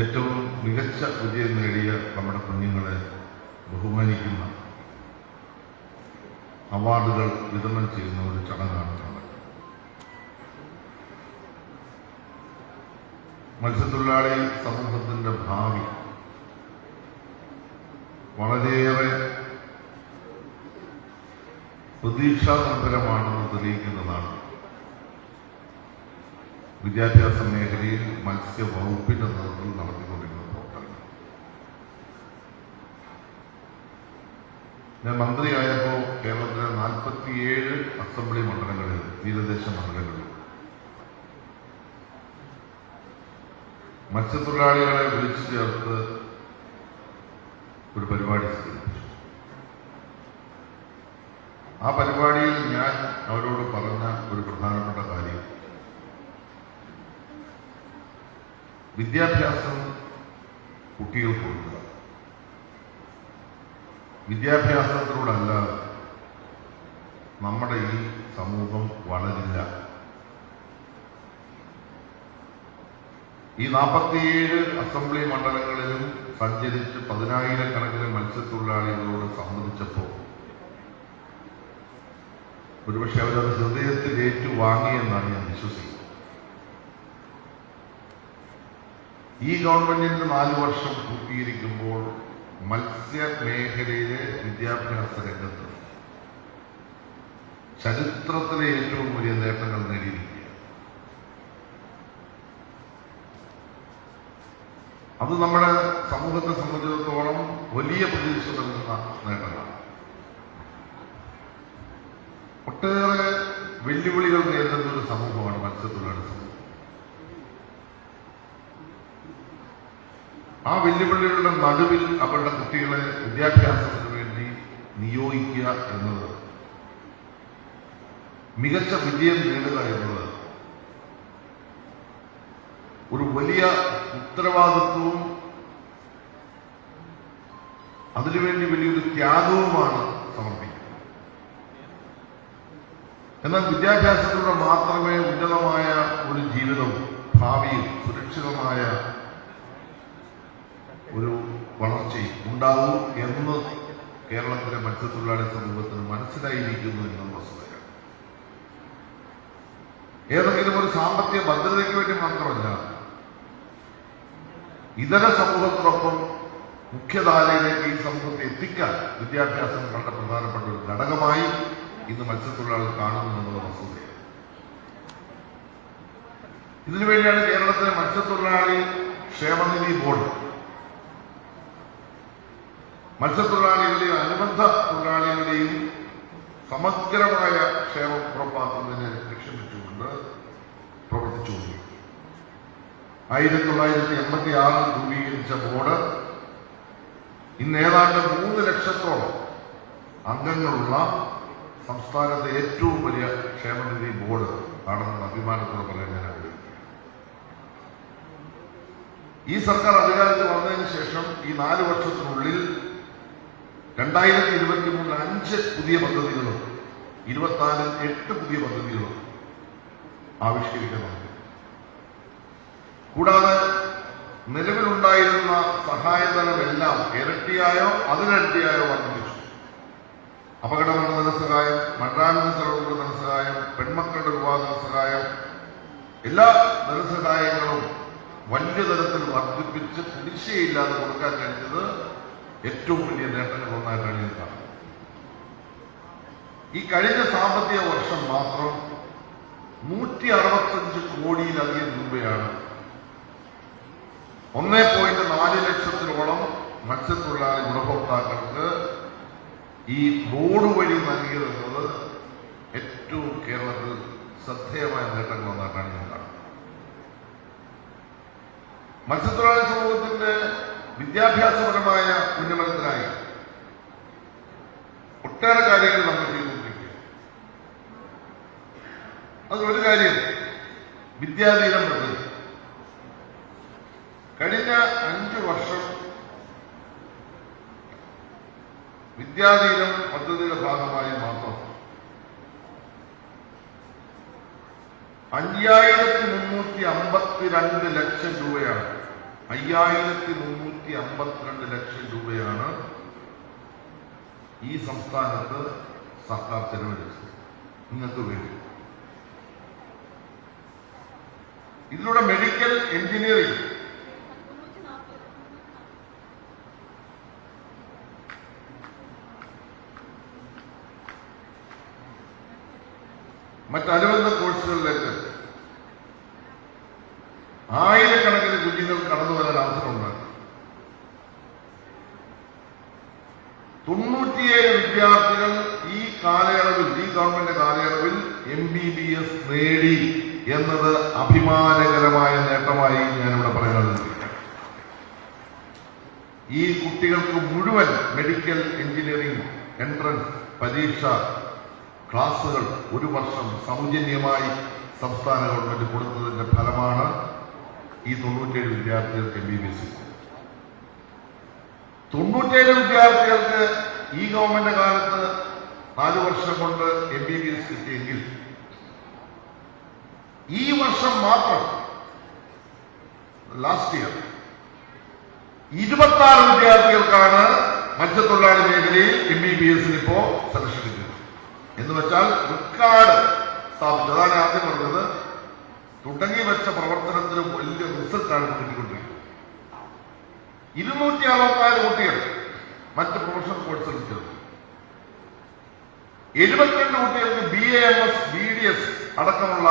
ഏറ്റവും മികച്ച വിജയം നേടിയ നമ്മുടെ കുഞ്ഞുങ്ങളെ ബഹുമാനിക്കുന്ന അവാർഡുകൾ വിതരണം ചെയ്യുന്ന ഒരു ചടങ്ങാണ് മത്സ്യത്തൊഴിലാളി സമൂഹത്തിന്റെ ഭാവി വളരെയേറെ പ്രതീക്ഷാനിർഭരമാണെന്ന് തെളിയിക്കുന്നതാണ്. വിദ്യാഭ്യാസ മേഖലയിൽ മത്സ്യ വകുപ്പിന്റെ നേതൃത്വത്തിൽ നടത്തിക്കൊണ്ടിരിക്കുന്ന പ്രവർത്തനങ്ങൾ. ഞാൻ മന്ത്രിയായപ്പോൾ കേരളത്തിലെ നാൽപ്പത്തിയേഴ് അസംബ്ലി മണ്ഡലങ്ങളിൽ തീരദേശ മണ്ഡലങ്ങളിൽ. മത്സ്യത്തൊഴിലാളികളെ വിളിച്ചു ചേർത്ത് ഒരു പരിപാടി സംഘടിപ്പിച്ചു. ആ പരിപാടിയിൽ ഞാൻ അവരോട് പറഞ്ഞ ഒരു പ്രധാനപ്പെട്ട കാര്യം വിദ്യാഭ്യാസം കുട്ടികൾക്ക് കൊടുക്കുക. വിദ്യാഭ്യാസത്തിലൂടല്ല നമ്മുടെ ഈ സമൂഹം വളരില്ല ഈ നാൽപ്പത്തിയേഴ് അസംബ്ലി മണ്ഡലങ്ങളിലും സഞ്ചരിച്ച് പതിനായിരക്കണക്കിന് മത്സ്യത്തൊഴിലാളികളോട് സംബന്ധിച്ചപ്പോൾ ഒരുപക്ഷെ അവരത് ഹൃദയത്തിൽ ഏറ്റുവാങ്ങിയെന്നാണ് ഞാൻ വിശ്വസിക്കുന്നത്. ഈ ഗവൺമെന്റിന്റെ നാല് വർഷം പൂർത്തീകരിക്കുമ്പോൾ മത്സ്യ മേഖലയിലെ വിദ്യാഭ്യാസ രംഗത്ത് ചരിത്രത്തിലെ ഏറ്റവും വലിയ നേട്ടങ്ങൾ നേടിയിരിക്കുക അത് നമ്മുടെ സമൂഹത്തെ സംബന്ധിച്ചിടത്തോളം വലിയ പ്രതീക്ഷ നൽകുന്ന നേട്ടങ്ങളാണ്. ഒട്ടേറെ വെല്ലുവിളികൾ നേരിടുന്ന ഒരു സമൂഹമാണ് മത്സ്യത്തൊഴിലാളി സമൂഹം. ആ വെല്ലുവിളികളുടെ നടുവിൽ അവരുടെ കുട്ടികളെ വിദ്യാഭ്യാസത്തിന് വേണ്ടി നിയോഗിക്കുക എന്നത്. മികച്ച വിജയം നേടുക എന്നത്. ഒരു വലിയ ഉത്തരവാദിത്വവും അതിനുവേണ്ടി വലിയൊരു ത്യാഗവുമാണ് സമർപ്പിക്കുന്നത്. എന്നാൽ വിദ്യാഭ്യാസത്തിലൂടെ മാത്രമേ ഉന്നതമായ ഒരു ജീവിതവും ഭാവിയും സുരക്ഷിതമായ ഒരു വളർച്ചയും ഉണ്ടാകും എന്ന് കേരളത്തിലെ മത്സ്യത്തൊഴിലാളി സമൂഹത്തിന് മനസ്സിലായിരിക്കുന്നു എന്ന വസ്തുതയാണ് ഏതെങ്കിലും ഒരു സാമ്പത്തിക ഭദ്രതയ്ക്ക് വേണ്ടി മാത്രമല്ല ഇതര സമൂഹത്തോടൊപ്പം മുഖ്യധാരയിലേക്ക് ഈ സമൂഹത്തെ എത്തിക്കാൻ വിദ്യാഭ്യാസം വളരെ പ്രധാനപ്പെട്ട ഒരു ഘടകമായി ഇന്ന് മത്സ്യത്തൊഴിലാളികൾ കാണുന്നു എന്നുള്ള വസ്തുതയാണ് ഇതിനുവേണ്ടിയാണ് കേരളത്തിലെ മത്സ്യത്തൊഴിലാളി ക്ഷേമനിധി ബോർഡ് മത്സ്യത്തൊഴിലാളികളുടെയും അനുബന്ധ തൊഴിലാളികളുടെയും സമഗ്രമായ ക്ഷേമം ഉറപ്പാക്കുന്നതിന് ലക്ഷ്യം വെച്ചുകൊണ്ട് പ്രവർത്തിച്ചു ആയിരത്തി തൊള്ളായിരത്തി എൺപത്തി ആറിൽ രൂപീകരിച്ച ബോർഡ് ഇന്ന് ഏതാണ്ട് മൂന്ന് ലക്ഷത്തോളം അംഗങ്ങളുള്ള സംസ്ഥാനത്തെ ഏറ്റവും വലിയ ക്ഷേമനിധി ബോർഡ് ആണെന്ന് അഭിമാനത്തോടെ പറയാൻ ഞാൻ ആഗ്രഹിക്കുന്നു. ഈ സർക്കാർ അധികാരത്തിൽ വന്നതിന് ശേഷം ഈ നാല് വർഷത്തിനുള്ളിൽ രണ്ടായിരത്തി ഇരുപത്തി മൂന്നിൽ അഞ്ച് പുതിയ പദ്ധതികളും ഇരുപത്തിനാലിൽ എട്ട് പുതിയ പദ്ധതികളും ആവിഷ്കരിക്കുന്നുണ്ട് കൂടാതെ നിലവിലുണ്ടായിരുന്ന സഹായധനമെല്ലാം ഇരട്ടിയായോ അതിനിരട്ടിയായോ വർദ്ധിപ്പിച്ചു അപകടമരണ ധനസഹായം മണ്ണാനന്ദ ചെലവുള്ള ധനസഹായം പെൺമക്കളുടെ വിവാഹ ധനസഹായം എല്ലാ ധനസഹായങ്ങളും വലിയ തരത്തിൽ വർദ്ധിപ്പിച്ച് കുടിശ്ശയില്ലാതെ കൊടുക്കാൻ കഴിഞ്ഞത് ഏറ്റവും വലിയ നേട്ടങ്ങൾ ഒന്നായിട്ടാണ് ഞാൻ കാണുന്നത്. ഈ കഴിഞ്ഞ സാമ്പത്തിക വർഷം മാത്രം നൂറ്റി അറുപത്തഞ്ച് കോടിയിലധികം രൂപയാണ് ഒന്നേ പോയിന്റ് നാല് ലക്ഷത്തിലോളം മത്സ്യത്തൊഴിലാളി ഗുണഭോക്താക്കൾക്ക് ഈ ബോർഡ് വഴി നൽകിയതെന്നത് ഏറ്റവും കേരളത്തിൽ ശ്രദ്ധേയമായ നേട്ടങ്ങൾ ഒന്നായിട്ടാണ് ഞാൻ കാണുന്നത്. മത്സ്യത്തൊഴിലാളി സമൂഹത്തിന്റെ വിദ്യാഭ്യാസപരമായ ഉന്നമനത്തിനായി ഒട്ടേറെ കാര്യങ്ങൾ നമ്മൾ ചെയ്തുകൊണ്ടിരിക്കുക അത് ഒരു കാര്യം വിദ്യാധീനം പദ്ധതി കഴിഞ്ഞ അഞ്ചു വർഷം വിദ്യാധീനം പദ്ധതിയുടെ ഭാഗമായി മാത്രം അഞ്ചായിരത്തി മുന്നൂറ്റി അമ്പത്തിരണ്ട് ലക്ഷം രൂപയാണ് അയ്യായിരത്തി മുന്നൂറ്റി അമ്പത്തിരണ്ട് ലക്ഷം രൂപയാണ് ഈ സംസ്ഥാനത്ത് സർക്കാർ ചെലവഴിച്ചത്. നിങ്ങൾക്ക് വേണ്ടി. ഇതിലൂടെ മെഡിക്കൽ എഞ്ചിനീയറിംഗ്. മറ്റനുബന്ധ കോഴ്സുകളിലേക്ക്. കടന്നു വരാൻ അവസരമുണ്ട്. തൊണ്ണൂറ്റിയേഴ് വിദ്യാർത്ഥികൾ ഈ കാലയളവിൽ ഈ ഗവൺമെന്റ് കാലയളവിൽ എം ബി ബി എസ് നേടി എന്നത് അഭിമാനകരമായ നേട്ടമായി ഞാനിവിടെ ആഗ്രഹിക്കുന്നു. ഈ കുട്ടികൾക്ക് മുഴുവൻ മെഡിക്കൽ എഞ്ചിനീയറിംഗ് എൻട്രൻസ് പരീക്ഷ ക്ലാസുകൾ ഒരു വർഷം സൗജന്യമായി സംസ്ഥാന ഗവൺമെന്റ് കൊടുത്തതിന്റെ ഫലമാണ് ഈ തൊണ്ണൂറ്റേഴ് വിദ്യാർത്ഥികൾക്ക് എം ബി ബി എസ് തൊണ്ണൂറ്റേഴ് വിദ്യാർത്ഥികൾക്ക് ഈ ഗവൺമെന്റ് കാലത്ത് നാല് വർഷം കൊണ്ട് എം ബി ബി എസ് കിട്ടിയെങ്കിൽ ഈ വർഷം മാത്രം ലാസ്റ്റ് ഇയർ ഇരുപത്തി ആറ് വിദ്യാർത്ഥികൾക്കാണ് മത്സ്യത്തൊഴിലാളി മേഖലയിൽ എം ബി ബി എസിന് ഇപ്പോ സെലക്ഷൻ കിട്ടുന്നത് എന്ന് വെച്ചാൽ റിക്കാർഡ് സ്ഥാപിച്ചു അതാണ് ആദ്യം പറഞ്ഞത് തുടങ്ങി പ്രവർത്തനത്തിനും വലിയ റിസൾട്ടാണ് കിട്ടിക്കൊണ്ടിരിക്കുന്നത്. ഇരുന്നൂറ്റി അറുപത്തിനാല് കുട്ടികൾ മറ്റ് പ്രൊഫഷണൽ കോഴ്സുകൾ ചേർന്നു. എഴുപത്തിരണ്ട് കുട്ടികൾക്ക് B A M S B D S അടക്കമുള്ള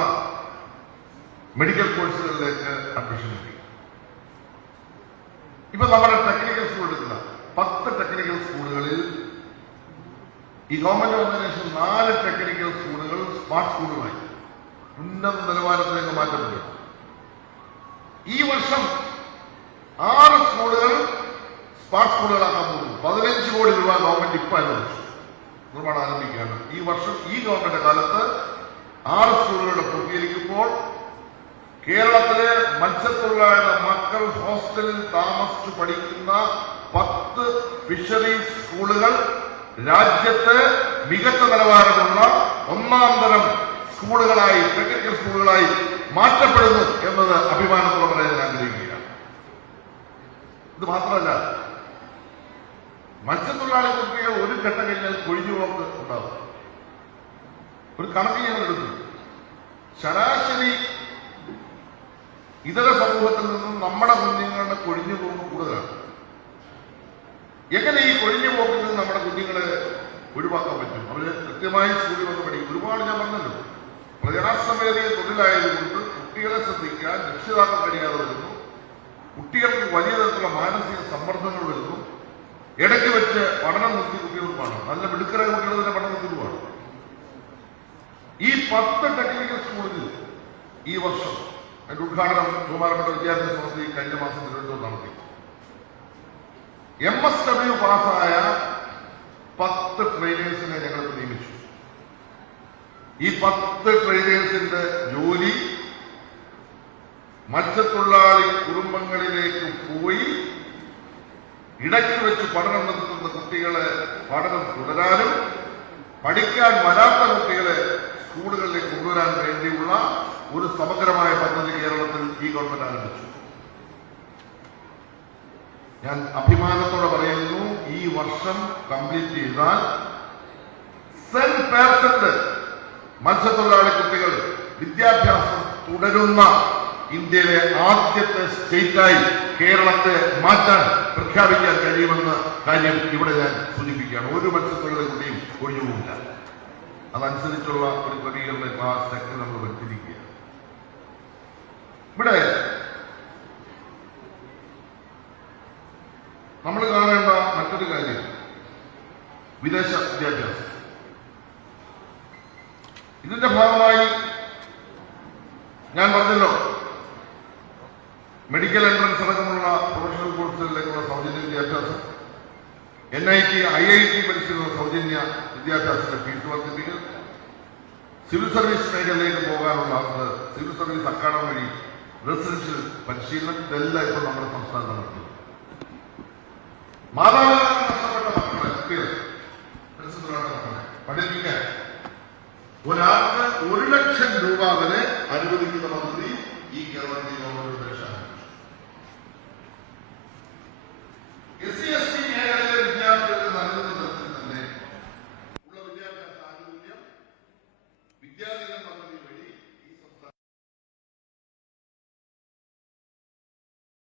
മെഡിക്കൽ കോഴ്സുകളിലേക്ക് അഡ്മിഷൻ കിട്ടി. ഇപ്പൊ നമ്മുടെ ടെക്നിക്കൽ സ്കൂൾ എടുക്കുന്ന പത്ത് ടെക്നിക്കൽ സ്കൂളുകളിൽ ഈ ഗവൺമെന്റ് ശേഷം നാല് ടെക്നിക്കൽ സ്കൂളുകൾ സ്മാർട്ട് സ്കൂളുകളായി ഉന്നത നിലവാരത്തിലേക്ക് മാറ്റപ്പെട്ടു ഈ വർഷം ആറ് സ്കൂളുകൾ സ്മാർട്ട് സ്കൂളുകളാക്കാൻ പോകുന്നു. പതിനഞ്ച് കോടി രൂപ ഗവൺമെന്റ് ഇപ്പൊ അനുവദിച്ചു. നിർമ്മാണം ആരംഭിക്കുകയാണ്. ഈ വർഷം ഈ ഗവൺമെന്റ് കാലത്ത് ആറ് സ്കൂളുകളുടെ പൂർത്തീകരിക്കുമ്പോൾ കേരളത്തിലെ മത്സ്യത്തൊഴിലാളികളുടെ മക്കൾ ഹോസ്റ്റലിൽ താമസിച്ചു പഠിക്കുന്ന പത്ത് ഫിഷറീസ് സ്കൂളുകൾ രാജ്യത്ത് മികച്ച നിലവാരമുള്ള ഒന്നാം തരം സ്കൂളുകളായി ടെക്നിക്കൽ സ്കൂളുകളായി മാറ്റപ്പെടുന്നു എന്നത് അഭിമാനത്തോടെ പറയാൻ ഞാൻ ആഗ്രഹിക്കുകയാണ്. ഇത് മാത്രമല്ല മത്സ്യത്തൊഴിലാളി കുട്ടികൾ ഒരു ഘട്ടം കഴിഞ്ഞാൽ കൊഴിഞ്ഞു പോകുന്നത് ഉണ്ടാവും. ഒരു കണക്ക് ഞാൻ എടുത്തു. ശരാശരി ഇതര സമൂഹത്തിൽ നിന്നും നമ്മുടെ കുഞ്ഞുങ്ങളുടെ കൊഴിഞ്ഞു പോകുന്ന കൂടുതലാണ്. എങ്ങനെ ഈ കൊഴിഞ്ഞു പോക്കിൽ നിന്ന് നമ്മുടെ കുഞ്ഞുങ്ങളെ ഒഴിവാക്കാൻ പറ്റും? അവർ കൃത്യമായി സ്കൂളിൽ വന്ന് പഠിക്കും. ഒരുപാട് ഞാൻ പറഞ്ഞല്ലോ. പ്രയാസമേറിയ തൊഴിലായതുകൊണ്ട് കുട്ടികളെ ശ്രദ്ധിക്കാൻ രക്ഷിതാക്കൾ കഴിയാതെ വരുന്നു. കുട്ടികൾക്ക് വലിയ തരത്തിലുള്ള മാനസിക സമ്മർദ്ദങ്ങൾ വരുന്നു. ഇടയ്ക്ക് വെച്ച് പഠനം നിർത്തി കുട്ടികൾക്കാണ് നല്ല മിടുക്കരായ കുട്ടികൾ തന്നെ പഠനം നിർത്തി ഈ പത്ത് ടെക്നിക്കൽ സ്കൂളിൽ ഈ വർഷം അതിന്റെ ഉദ്ഘാടനം ബഹുമാനപ്പെട്ട വിദ്യാഭ്യാസ സമിതി കഴിഞ്ഞ മാസം തിരുവനന്തപുരം നടത്തി. എം എസ് ഡബ്ല്യു പാസ്സായ പത്ത് നിയമിച്ചു ഈ പത്ത് ട്രെയിനേഴ്സിന്റെ ജോലി മത്സ്യത്തൊഴിലാളി കുടുംബങ്ങളിലേക്ക് പോയി ഇടയ്ക്ക് വെച്ച് പഠനം നടത്തുന്ന കുട്ടികളെ പഠനം തുടരാനും പഠിക്കാൻ വരാത്ത കുട്ടികളെ സ്കൂളുകളിലേക്ക് കൊണ്ടുവരാൻ വേണ്ടിയുള്ള ഒരു സമഗ്രമായ പദ്ധതി കേരളത്തിൽ ഈ ഗവൺമെന്റ് ആരംഭിച്ചു. ഞാൻ അഭിമാനത്തോടെ പറയുന്നു ഈ വർഷം കംപ്ലീറ്റ് ചെയ്താൽ സെൻ പേഴ്സന്റ് മത്സ്യത്തൊഴിലാളി കുട്ടികൾ വിദ്യാഭ്യാസം തുടരുന്ന ഇന്ത്യയിലെ ആദ്യത്തെ സ്റ്റേറ്റായി കേരളത്തെ മാറ്റാൻ പ്രഖ്യാപിക്കാൻ കഴിയുമെന്ന കാര്യം ഇവിടെ ഞാൻ സൂചിപ്പിക്കുകയാണ്. ഒരു മത്സ്യത്തൊഴിലാളി കുട്ടിയും ഒഴിഞ്ഞുപോകില്ല അതനുസരിച്ചുള്ള ഒരു ക്രമീകരണ ക്ലാസ് സെക്ടർ നമ്മൾ വരുത്തിരിക്കുക ഇവിടെ നമ്മൾ കാണേണ്ട മറ്റൊരു കാര്യം വിദേശ വിദ്യാഭ്യാസം. ഇതിന്റെ ഭാഗമായി ഞാൻ പറഞ്ഞല്ലോ മെഡിക്കൽ എൻട്രൻസ് അടക്കമുള്ള പ്രൊഫഷണൽ കോഴ്സുകളിലേക്കുള്ള സൗജന്യ വിദ്യാഭ്യാസം N I T I I T പഠിച്ചിട്ടുള്ള സൗജന്യ വിദ്യാഭ്യാസത്തിന്റെ ഫീസ് വർദ്ധിപ്പിക്കൽ സിവിൽ സർവീസ് മേഖലയിലേക്ക് പോകാനുള്ള സിവിൽ സർവീസ് അക്കാഡമി വഴി റെസിഡൻഷ്യൽ പരിശീലനം ഇതെല്ലാം ഇപ്പോൾ നമ്മുടെ സംസ്ഥാനത്ത് നടത്തി മാതാപിതാക്കൾ നഷ്ടപ്പെട്ട മക്കളെ കുട്ടികൾ പഠിപ്പിക്കാൻ ഒരാൾക്ക് ഒരു ലക്ഷം രൂപ വരെ